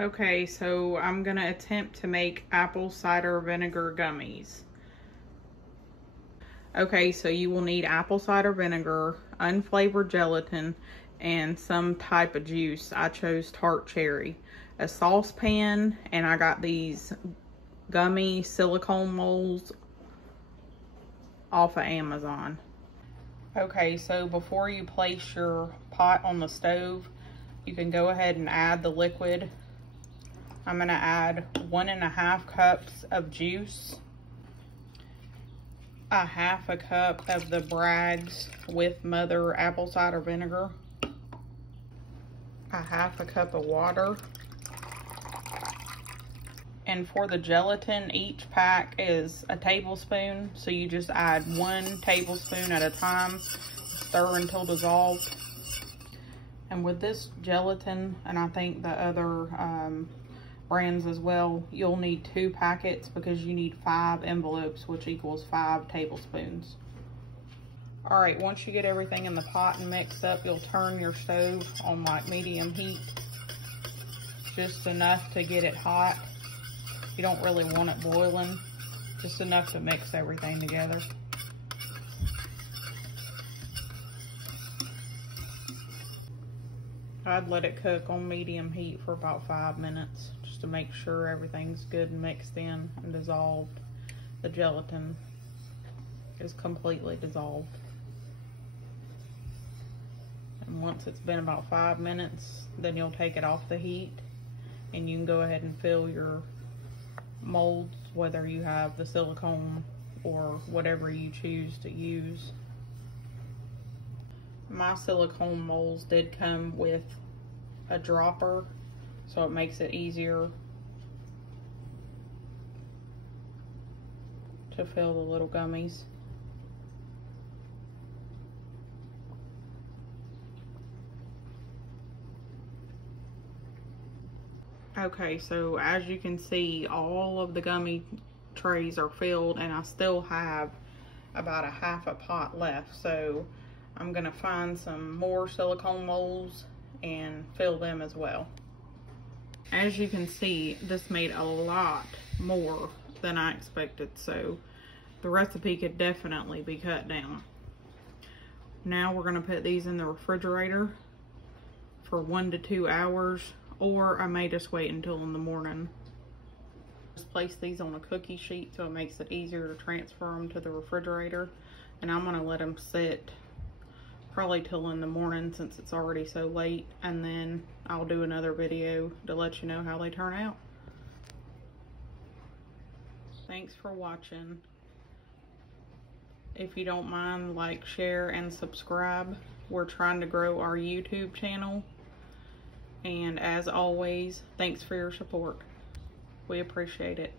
Okay, so I'm gonna attempt to make apple cider vinegar gummies. Okay, so you will need apple cider vinegar, unflavored gelatin, and some type of juice. I chose tart cherry. A saucepan, and I got these gummy silicone molds off of Amazon. Okay, so before you place your pot on the stove, you can go ahead and add the liquid. I'm gonna add 1.5 cups of juice, a 1/2 cup of the Bragg's with Mother apple cider vinegar, a 1/2 cup of water, and for the gelatin, each pack is a tablespoon, so you just add 1 tablespoon at a time, stir until dissolved. And with this gelatin, and I think the other brands as well, you'll need 2 packets because you need 5 envelopes, which equals 5 tablespoons. All right, once you get everything in the pot and mixed up, you'll turn your stove on like medium heat, just enough to get it hot. You don't really want it boiling, just enough to mix everything together. I'd let it cook on medium heat for about 5 minutes, just to make sure everything's good and mixed in and dissolved. The gelatin is completely dissolved. And once it's been about 5 minutes, then you'll take it off the heat and you can go ahead and fill your molds, whether you have the silicone or whatever you choose to use. My silicone molds did come with a dropper, so it makes it easier to fill the little gummies. Okay, so as you can see, all of the gummy trays are filled, and I still have about a 1/2 pot left, so I'm gonna find some more silicone molds and fill them as well. As you can see, this made a lot more than I expected, so the recipe could definitely be cut down. Now we're gonna put these in the refrigerator for 1 to 2 hours, or I may just wait until in the morning. Just place these on a cookie sheet so it makes it easier to transfer them to the refrigerator, and I'm gonna let them sit probably till in the morning since it's already so late, and then I'll do another video to let you know how they turn out. Thanks for watching. If you don't mind, like, share, and subscribe. We're trying to grow our YouTube channel. And as always, thanks for your support. We appreciate it.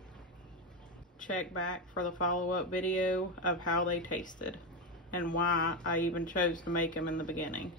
Check back for the follow-up video of how they tasted and why I even chose to make them in the beginning.